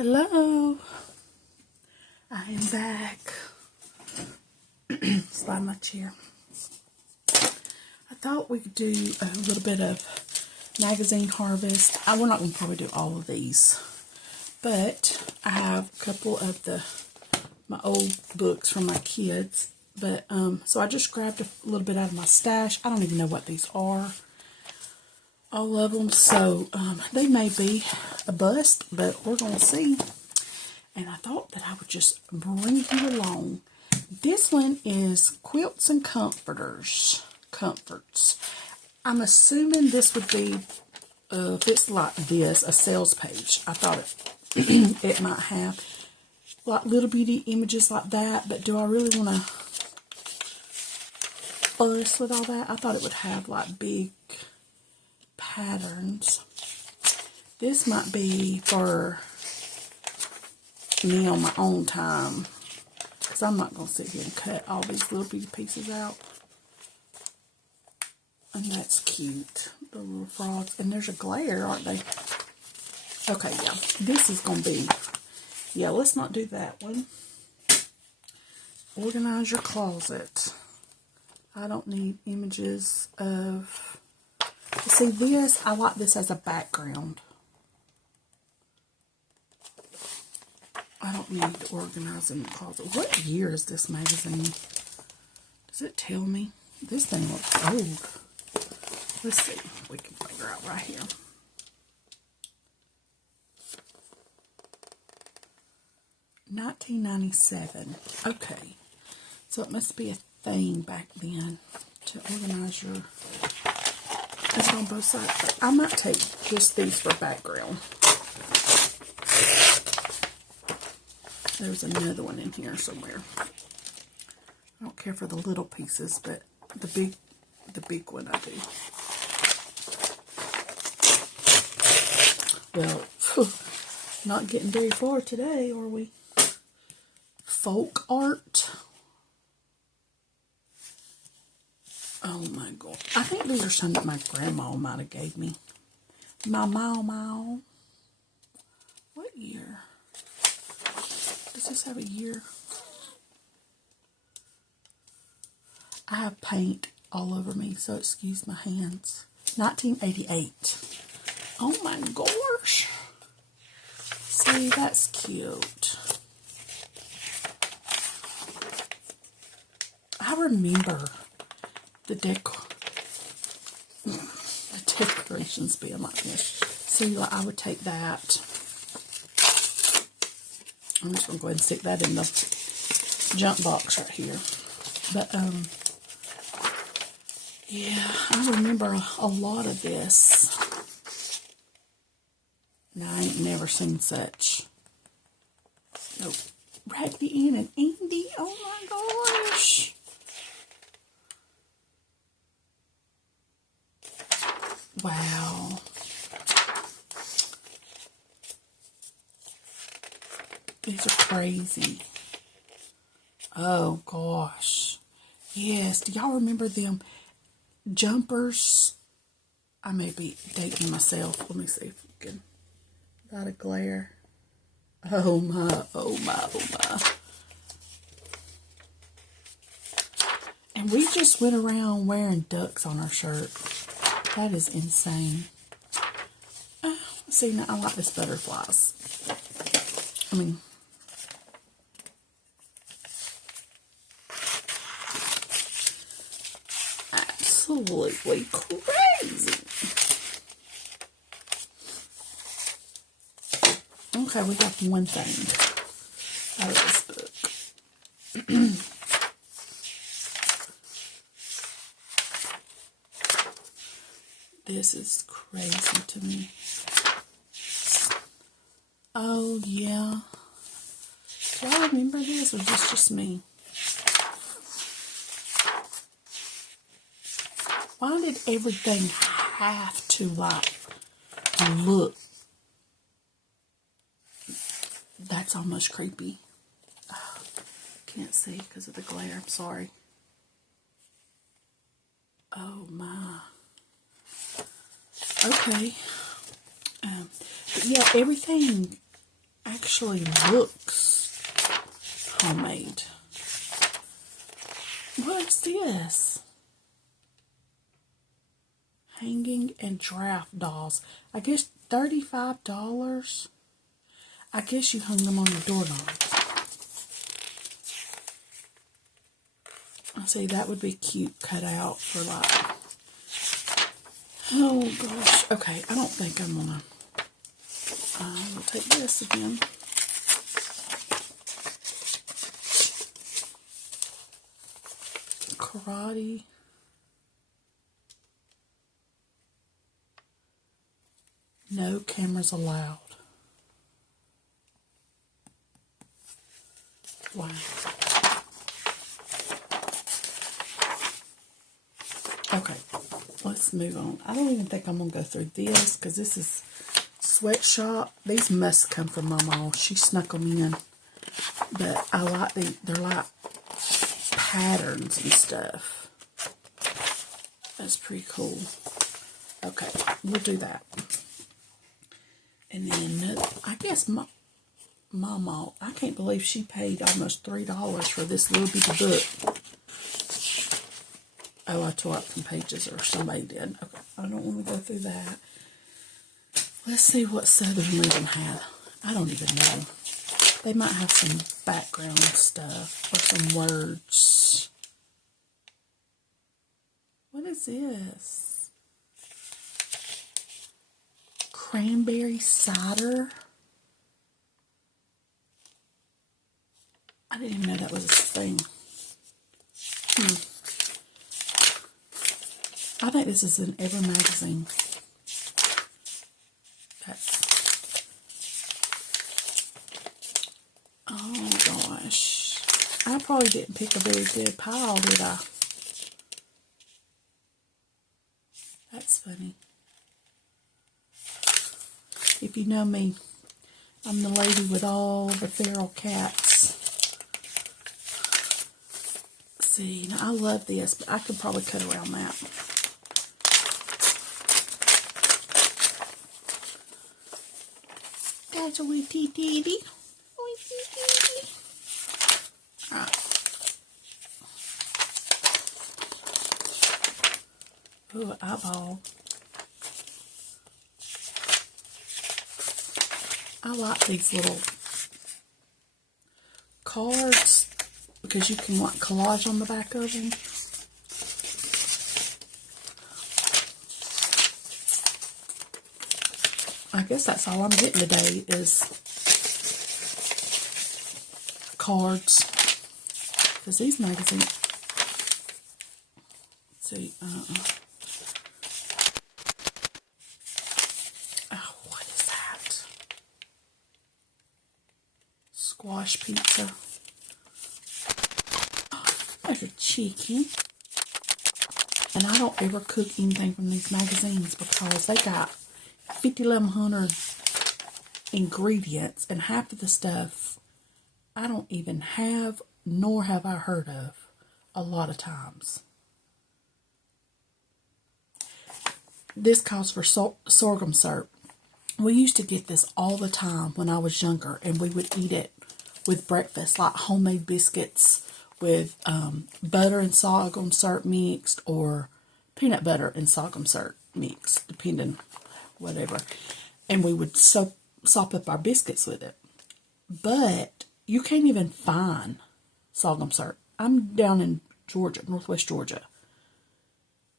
Hello, I am back. Slide my chair. I thought we could do a little bit of magazine harvest. We're not going to probably do all of these, but I have a couple of my old books from my kids. But so I just grabbed a little bit out of my stash. I don't even know what these are, all of them. So they may be a bust, but we're going to see. And I thought that I would just bring you along. This one is Quilts and Comforts. I'm assuming this would be, if it's like this, a sales page. I thought it might have like little beauty images like that, but do I really want to fuss with all that? I thought it would have like big patterns. This might be for me on my own time, because I'm not going to sit here and cut all these little bitty pieces out. And that's cute, the little frogs. And there's a glare, aren't they? Okay, yeah, this is going to be, yeah, let's not do that one. Organize your closet. I don't need images of, see this, I like this as a background. I don't need to organize in the closet. What year is this magazine? Does it tell me? This thing looks old. Let's see if we can figure out right here. $1997. Okay. So it must be a thing back then to organize your... It's on both sides. But I might take just these for background. There's another one in here somewhere. I don't care for the little pieces, but the big one I do. Well, not getting very far today, are we? Folk art. Oh my God. I think these are some that my grandma might have gave me. My Mau. What year? Does this have a year? I have paint all over me, so excuse my hands. 1988. Oh my gosh. See, that's cute. I remember the decorations being like this. See, like I would take that. I'm just going to go ahead and stick that in the junk box right here. But, yeah, I remember a lot of this. Now, I ain't never seen such. No, Raggedy Ann and Andy. Oh my gosh. Wow. These are crazy. Oh gosh. Yes. Do y'all remember them jumpers? I may be dating myself. Let me see if we can. Without a glare. Oh my, oh my, oh my. And we just went around wearing ducks on our shirt. That is insane. See, now I like this butterflies. I mean, absolutely crazy. Okay, we got one thing out of this book. This is crazy to me. Oh, yeah. Do I remember this, or is this just me? Why did everything have to, like, look? That's almost creepy. Oh, can't see because of the glare. I'm sorry. Oh, my. Okay. But yeah, everything actually looks homemade. What is this? Hanging and draft dolls. I guess $35. I guess you hung them on your doorknob. I see, that would be cute cut out for like, oh gosh. Okay, I don't think I'm gonna, we'll take this again. Karate. No cameras allowed. Wow. Okay, let's move on. I don't even think I'm going to go through this because this is sweatshop. These must come from my mom. She snuck them in. But I like they're like patterns and stuff. That's pretty cool. Okay, we'll do that. And then I guess my mom, I can't believe she paid almost $3 for this little bitty book. Oh, I tore up some pages, or somebody did. Okay, I don't want to go through that. Let's see what Southern Living had. I don't even know. They might have some background stuff or some words. What is this? Cranberry cider. I didn't even know that was a thing. I think this is in every magazine. Oh gosh. I probably didn't pick a very good pile, did I? That's funny. If you know me, I'm the lady with all the feral cats. See, now I love this, but I could probably cut around that. That's a wee tee tee. Alright. Ooh, eyeball. I like these little cards because you can like collage on the back of them. I guess that's all I'm getting today is cards. Because these magazines, let's see, oh, what is that? Squash pizza. Oh, there's a chicken. And I don't ever cook anything from these magazines because they got 5,100 ingredients, and half of the stuff I don't even have, nor have I heard of a lot of times. This calls for sorghum syrup. We used to get this all the time when I was younger, and we would eat it with breakfast, like homemade biscuits with butter and sorghum syrup mixed, or peanut butter and sorghum syrup mixed, depending, whatever. And we would sop up our biscuits with it. But you can't even find sorghum syrup. I'm down in Georgia, northwest Georgia,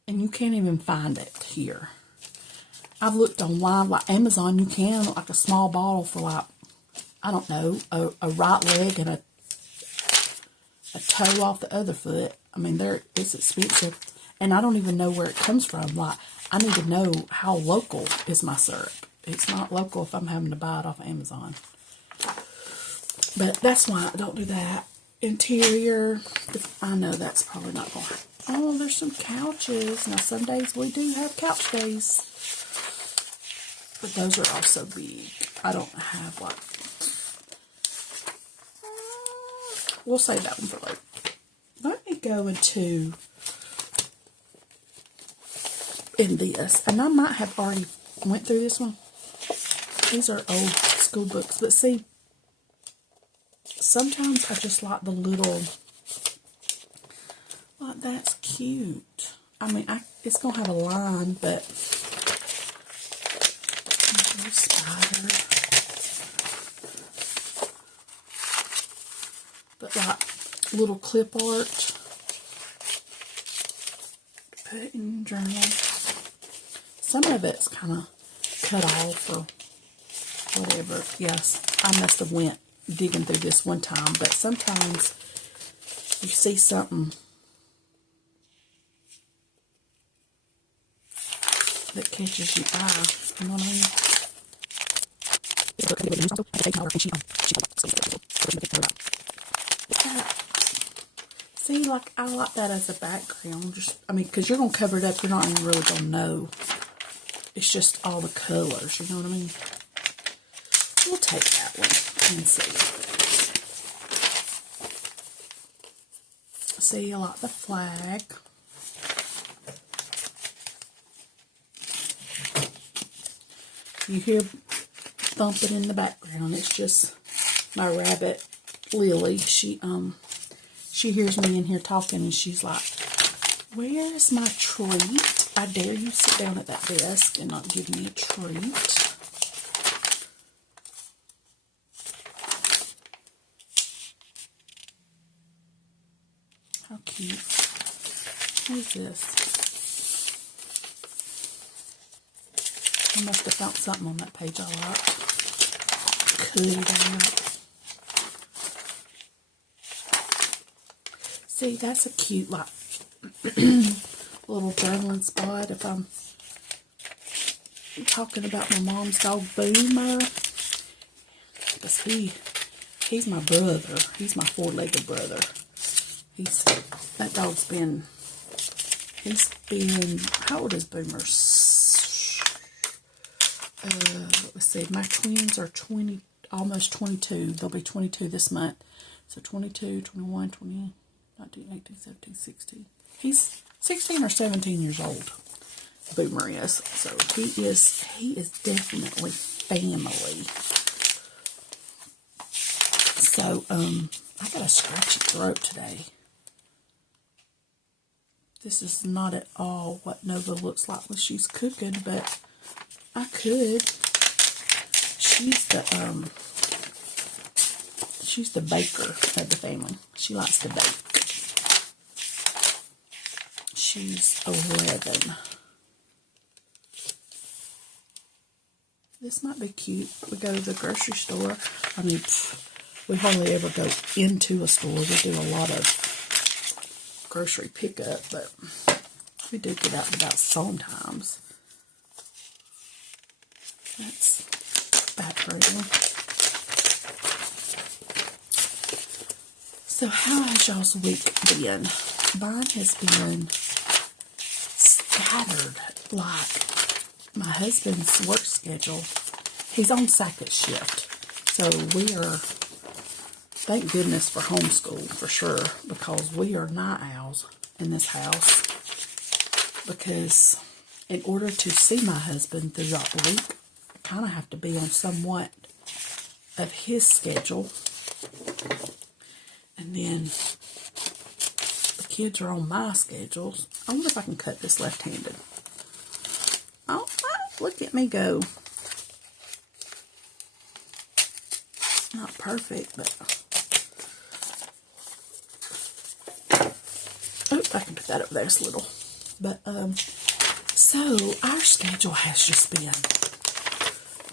and you can't even find it here. I've looked online, like Amazon, you can, like a small bottle for like, I don't know, a right leg and a toe off the other foot. I mean, it's expensive, and I don't even know where it comes from. Like, I need to know how local is my syrup. It's not local if I'm having to buy it off Amazon. But that's why I don't do that. Interior, I know that's probably not going to happen. Oh, there's some couches. Now, some days we do have couch days. But those are also big. I don't have like... We'll save that one for later. Let me go into... in this. And I might have already went through this one. These are old school books. But see, Sometimes I just like the little, like that's cute. I mean, it's going to have a line, but little spider. But like little clip art. Put it in your journal. Some of it's kind of cut off or whatever. Yes, I must have went digging through this one time, but sometimes you see something that catches your eye. You know what I mean? See, like, I like that as a background. I mean, because you're going to cover it up. You're not even really going to know. It's just all the colors. You know what I mean? We'll take that one and see. See, I like the flag. You hear thumping in the background. It's just my rabbit, Lily. She hears me in here talking and she's like, "Where is my treat? I dare you sit down at that desk and not give me a treat." How cute. What is this? I must have found something on that page I liked. Clear out. See, that's a cute, like, little journaling spot if I'm talking about my mom's dog, Boomer. Because he's my brother. He's my four-legged brother. That dog's been, how old is Boomer? Let's see, my twins are 20, almost 22. They'll be 22 this month. So 22, 21, 20, 19, 18, 17, 16. He's 16 or 17 years old. Boomer is. So he is definitely family. So, I got a scratchy throat today. This is not at all what Nova looks like when she's cooking, but I could. She's the baker of the family. She likes to bake. She's 11. This might be cute. We go to the grocery store. I mean, we hardly ever go into a store. We do a lot of grocery pickup, but we do get out and about sometimes. That's pretty. So how has y'all's week been? Mine has been scattered. Like my husband's work schedule, he's on second shift. So we are, thank goodness for homeschool for sure, because we are night owls in this house. Because in order to see my husband throughout the week, I kind of have to be on somewhat of his schedule. And then the kids are on my schedules. I wonder if I can cut this left-handed. Oh, look at me go. Not perfect, but oh, I can put that up there just a little. But so our schedule has just been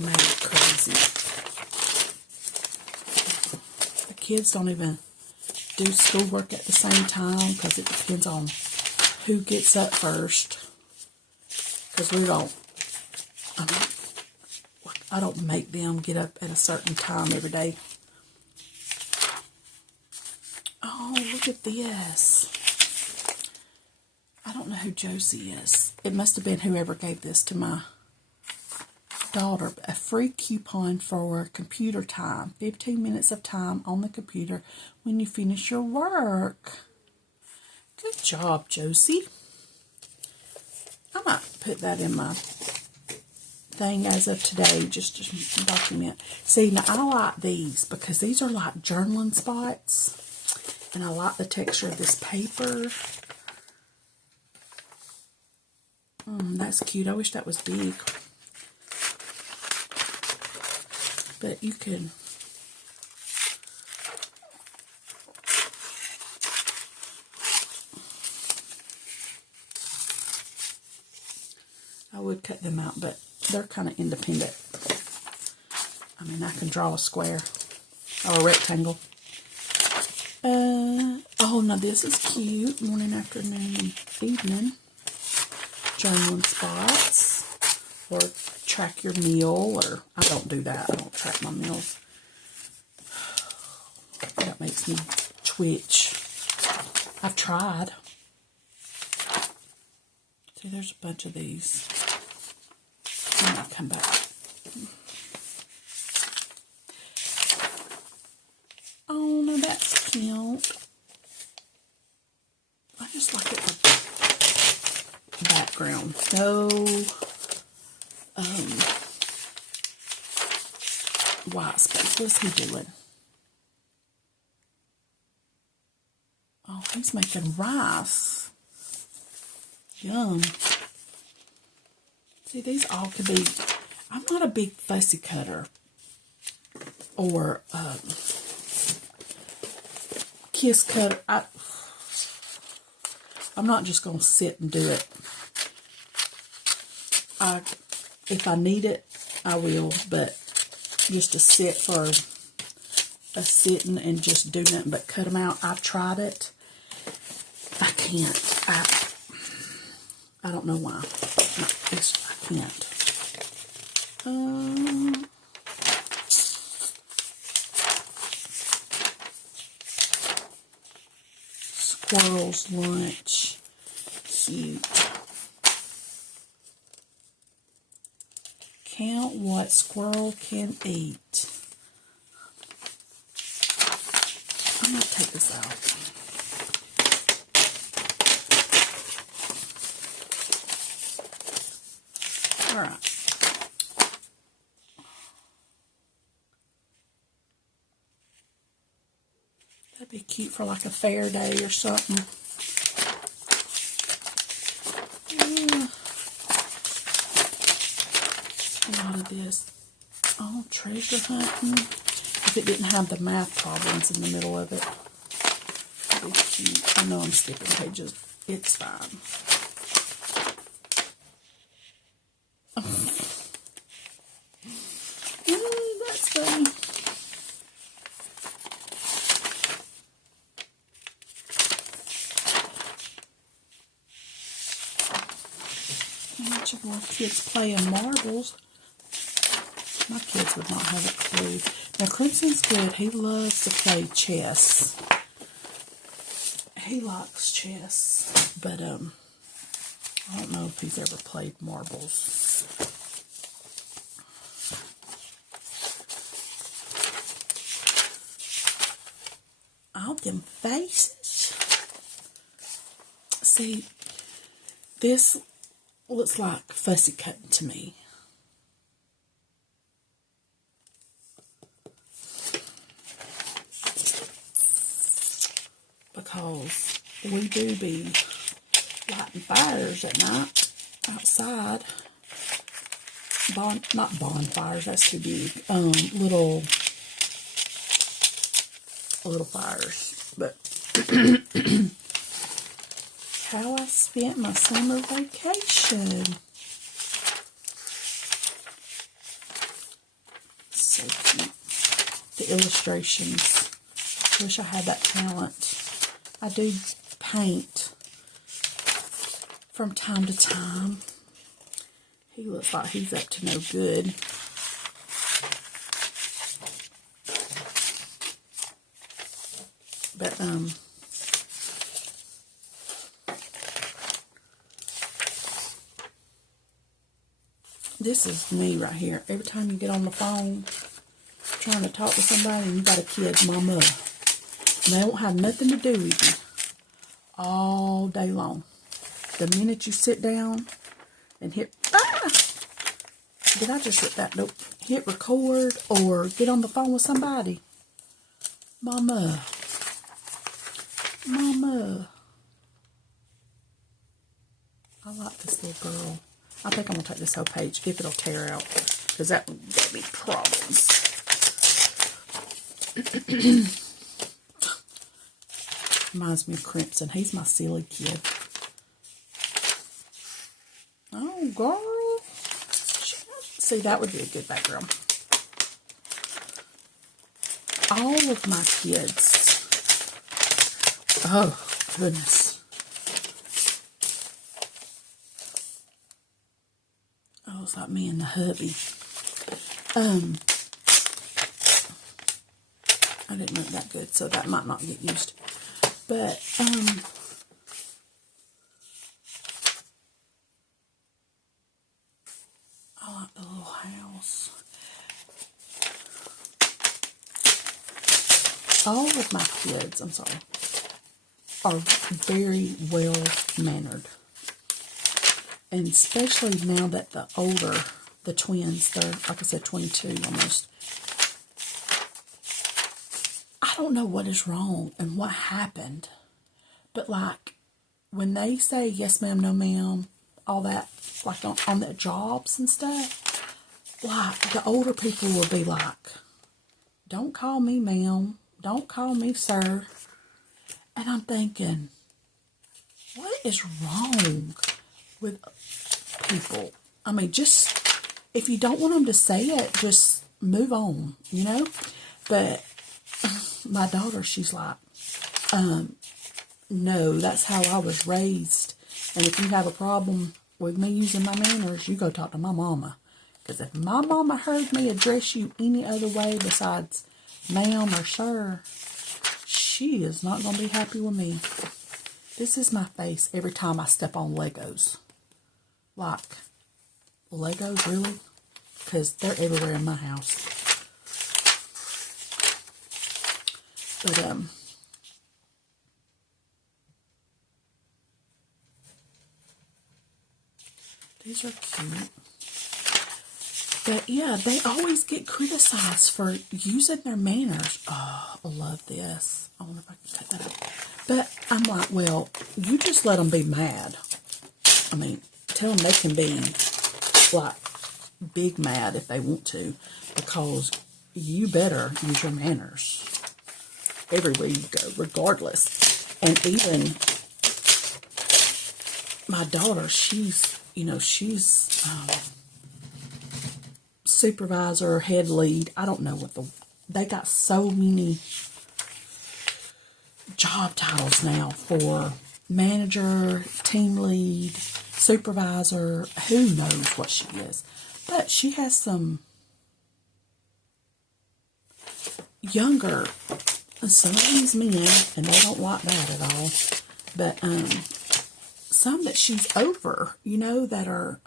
made crazy. The kids don't even do schoolwork at the same time because it depends on who gets up first. Because we don't, I don't make them get up at a certain time every day. Oh, look at this. I don't know who Josie is. It must have been whoever gave this to my daughter. A free coupon for computer time. 15 minutes of time on the computer when you finish your work. Good job, Josie. I might put that in my thing as of today, just to document. See, now I like these because these are like journaling spots. And I like the texture of this paper. That's cute. I wish that was big. But you can... I would cut them out, but they're kind of independent. I mean, I can draw a square or a rectangle. Oh, now this is cute. Morning, afternoon, and evening. Journaling spots. Or track your meal. Or I don't do that. I don't track my meals. That makes me twitch. I've tried. See, there's a bunch of these. And I'll come back. Oh, no, that's cute. I just like it for background. No white space. What's he doing? Oh, he's making rice. Yum. See, these all could be... I'm not a big fussy cutter. Or... kiss cutter. I'm not just going to sit and do it. If I need it, I will, but just to sit for a sitting and just do nothing but cut them out. I've tried it. I can't. I don't know why. No, I can't. Squirrel's lunch. Cute. Count what squirrel can eat. I'm going to take this out. Alright. That'd be cute for like a fair day or something. A lot of this. Oh, treasure hunting. If it didn't have the math problems in the middle of it. That'd be cute. I know I'm skipping pages. It's fine. That's funny. Much of our kids playing marbles. My kids would not have a clue. Now, Crimson's good. He loves to play chess. He likes chess. But, I don't know if he's ever played marbles. All them faces. See, this looks like fussy cutting to me. Because we do be lighting fires at night outside. Not bonfires, that's too big. Little fires. But how I spent my summer vacation. So cute. The illustrations. Wish I had that talent. I do paint from time to time. He looks like he's up to no good. But, this is me right here. Every time you get on the phone trying to talk to somebody and you got a kid, mama, and they won't have nothing to do with you all day long. The minute you sit down and hit, Did I just that? Nope. Hit record or get on the phone with somebody. Mama. Mama. I like this little girl. I think I'm going to take this whole page, if it'll tear out, because that would give me problems. Reminds me of Crimson. He's my silly kid. Oh, girl. See, that would be a good background. All of my kids. Oh, goodness. Oh, it's like me and the hubby. I didn't make that good, so that might not get used. But, I like the little house. All of my kids, I'm sorry, are very well mannered. And especially now that the older, the twins, they're, like I said, 22 almost. I don't know what is wrong and what happened. But like, when they say yes ma'am, no ma'am, all that, like on their jobs and stuff, like the older people will be like, don't call me ma'am, don't call me sir. And I'm thinking, what is wrong with people? I mean, just, if you don't want them to say it, just move on, you know? But my daughter, she's like, no, that's how I was raised. And if you have a problem with me using my manners, you go talk to my mama. Because if my mama heard me address you any other way besides ma'am or sir, she is not going to be happy with me. This is my face every time I step on Legos. Like, Legos, really? Because they're everywhere in my house. But, these are cute. But, yeah, they always get criticized for using their manners. Oh, I love this. I wonder if I can cut that out. But I'm like, well, you just let them be mad. I mean, tell them they can be, like, big mad if they want to. Because you better use your manners everywhere you go, regardless. And even my daughter, she's, you know, she's supervisor, head lead. I don't know what they got so many job titles now for manager, team lead, supervisor. Who knows what she is? But she has some younger, some of these men, and they don't like that at all. But some that she's over, you know, that are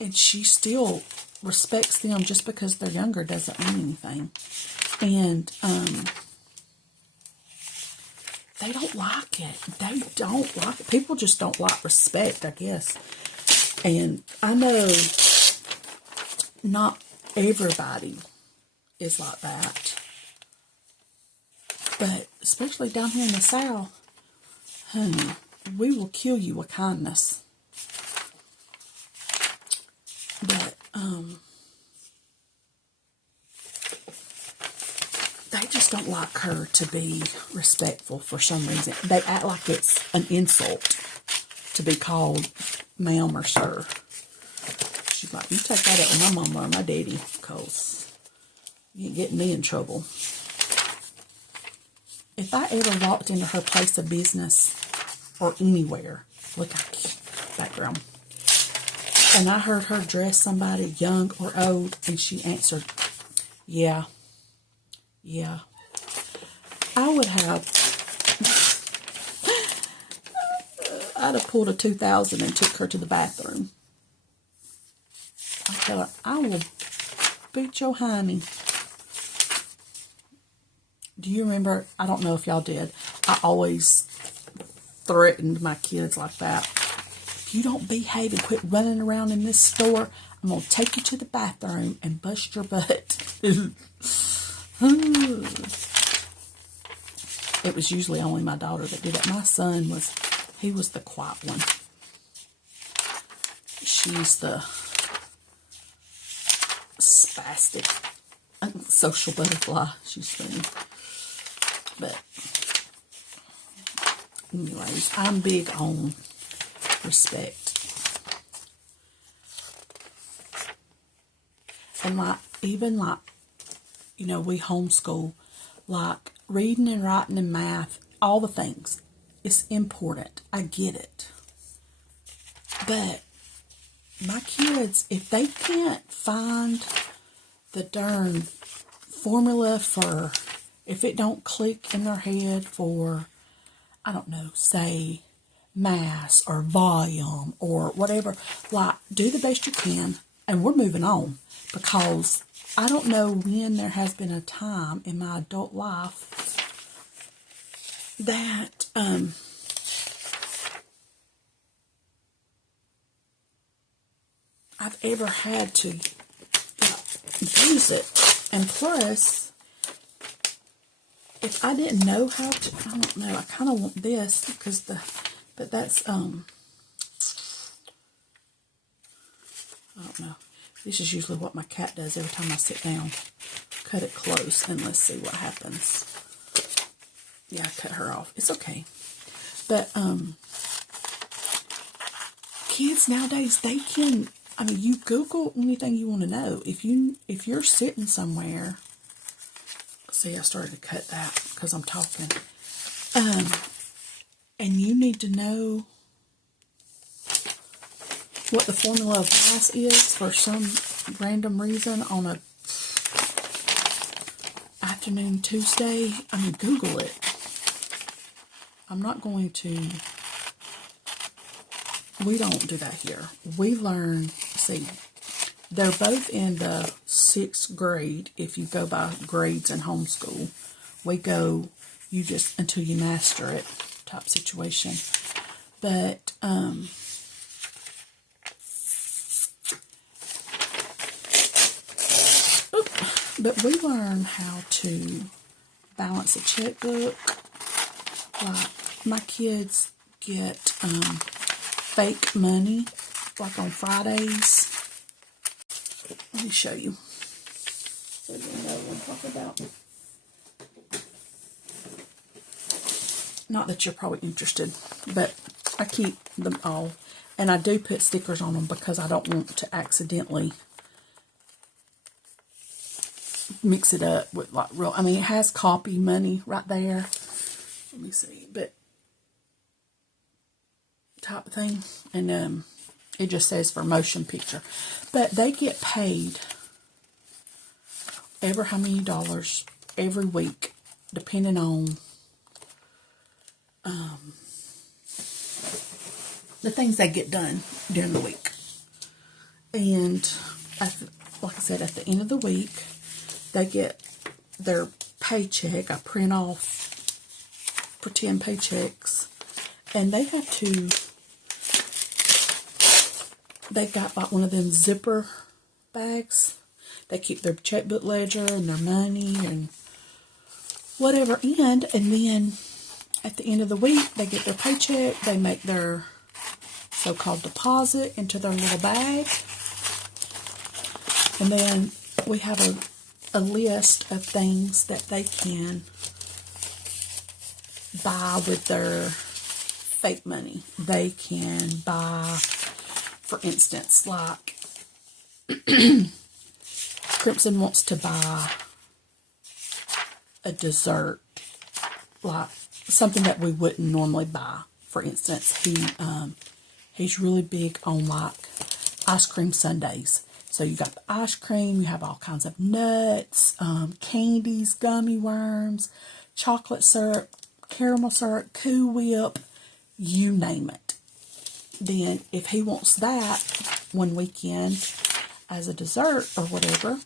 and she still respects them just because they're younger doesn't mean anything. And they don't like it. They don't like it. People just don't like respect, I guess. And I know not everybody is like that. But especially down here in the South, honey, we will kill you with kindness. But, they just don't like her to be respectful for some reason. They act like it's an insult to be called ma'am or sir. She's like, you take that up with my mama or my daddy, because you ain't getting me in trouble. If I ever walked into her place of business or anywhere, look at the background, and I heard her dress somebody young or old, and she answered, yeah, I would have, I'd have pulled a 2000 and took her to the bathroom. I tell her, I will beat your hiney. Do you remember, I don't know if y'all did, I always threatened my kids like that. if you don't behave and quit running around in this store, I'm going to take you to the bathroom and bust your butt. It was usually only my daughter that did it. My son he was the quiet one. She's the spastic social butterfly. She's funny. But anyways, I'm big on respect. And even we homeschool, like reading and writing and math, all the things. It's important. I get it. But my kids, if they can't find the darn formula if it don't click in their head for, I don't know, say mass or volume or whatever, do the best you can, and we're moving on, because I don't know when there has been a time in my adult life that I've ever had to use it. And plus, if I didn't know how to, I don't know, I kind of want this but that's, I don't know. This is usually what my cat does every time I sit down. Cut it close and let's see what happens. Yeah, I cut her off. It's okay. But, kids nowadays, they can, you Google anything you want to know. If you're sitting somewhere, see, I started to cut that because I'm talking. And you need to know what the formula of mass is for some random reason on a afternoon Tuesday. Google it. I'm not going to. We don't do that here. We learn, see, they're both in the 6th grade if you go by grades in homeschool. We go, you just, until you master it type situation. But, we learn how to balance a checkbook. Like, my kids get, fake money, like on Fridays. Let me show you. So you know what I'm talking about. Not that you're probably interested, but I keep them all. And I do put stickers on them because I don't want to accidentally mix it up with real. It has copy money right there. Let me see, but type of thing, and it just says for motion picture. But they get paid ever how many dollars every week, depending on the things they get done during the week. And like I said, at the end of the week, they get their paycheck. I print off pretend paychecks, and they have to. They got like one of them zipper bags. They keep their checkbook ledger and their money and whatever in. And then at the end of the week, they get their paycheck. They make their so-called deposit into their little bag. And then we have a list of things that they can buy with their fake money. They can buy, for instance, like Crimson wants to buy a dessert, like something that we wouldn't normally buy. For instance, he's really big on like ice cream sundaes. So you got the ice cream, you have all kinds of nuts, candies, gummy worms, chocolate syrup, caramel syrup, Cool Whip, you name it. Then if he wants that one weekend as a dessert or whatever,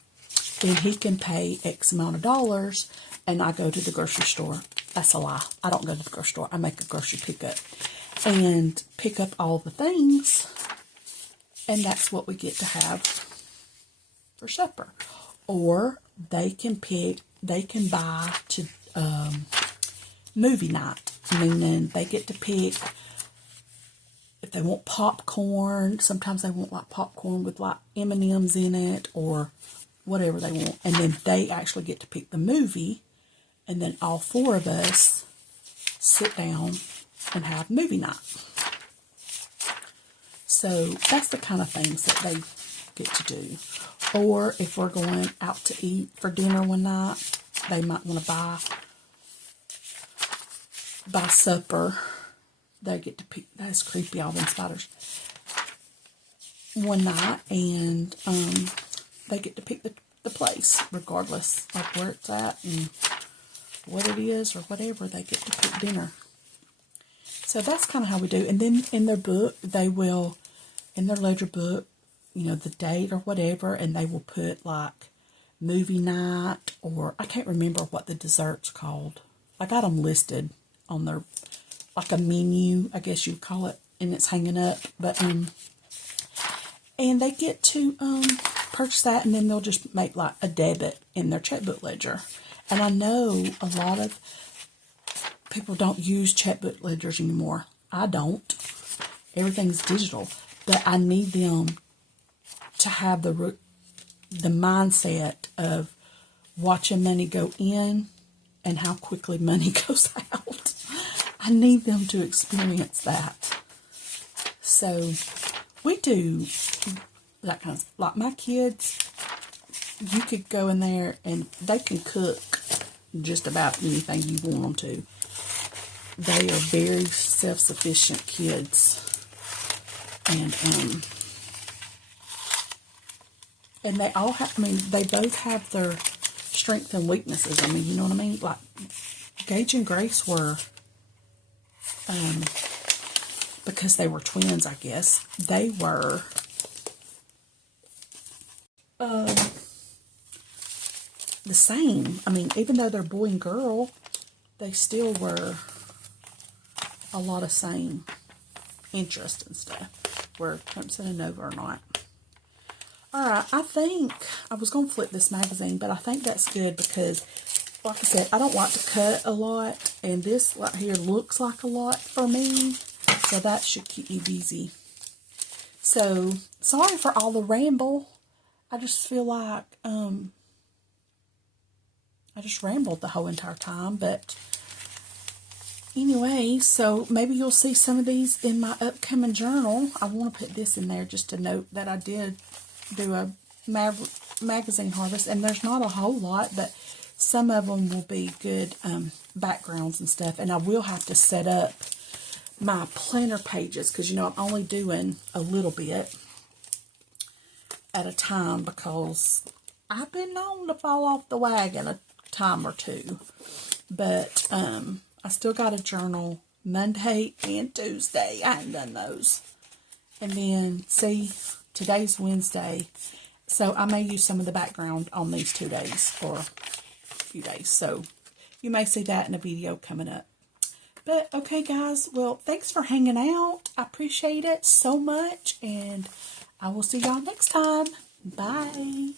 then he can pay X amount of dollars, and I go to the grocery store. That's a lie. I don't go to the grocery store. I make a grocery pickup. and pick up all the things, and that's what we get to have for supper. Or they can buy to movie night, meaning they get to pick if they want popcorn. Sometimes they want like popcorn with like M&Ms in it or whatever they want, and then they actually get to pick the movie, and then all four of us sit down and have movie night. So that's the kind of things that they get to do. Or if we're going out to eat for dinner one night, they might want to buy supper. They get to pick, that's creepy, all them spiders, one night, and they get to pick the place, regardless of where it's at and what it is or whatever. They get to pick dinner. So that's kind of how we do. And then in their book, they will, in their ledger book, you know, the date or whatever, and they will put like movie night, or I can't remember what the dessert's called. I got them listed on their, like a menu, I guess you'd call it, and it's hanging up. But and they get to purchase that, and then they'll just make like a debit in their checkbook ledger. And I know a lot of people don't use checkbook ledgers anymore. I don't. Everything's digital. But I need them to have the mindset of watching money go in and how quickly money goes out. I need them to experience that. So we do that kind of, like my kids, you could go in there and they can cook just about anything you want them to. They are very self-sufficient kids. And they all have, I mean, they both have their strengths and weaknesses. I mean, you know what I mean? Like, Gage and Grace were, because they were twins, I guess, they were, the same. I mean, even though they're boy and girl, they still were a lot of same interest and stuff, where Clemson and Nova or not. Alright, I think I was going to flip this magazine, but I think that's good because, like I said, I don't like to cut a lot, and this right here looks like a lot for me, so that should keep me busy. So, sorry for all the ramble. I just feel like, I just rambled the whole entire time, but anyway, so maybe you'll see some of these in my upcoming journal. I want to put this in there just to note that I did do a magazine harvest, and there's not a whole lot, but some of them will be good backgrounds and stuff. And I will have to set up my planner pages because, you know, I'm only doing a little bit at a time because I've been known to fall off the wagon a time or two. But I still got a journal Monday and Tuesday. I haven't done those. And then, see, today's Wednesday, so I may use some of the background on these 2 days or a few days. So you may see that in a video coming up. But, okay, guys, well, thanks for hanging out. I appreciate it so much, and I will see y'all next time. Bye.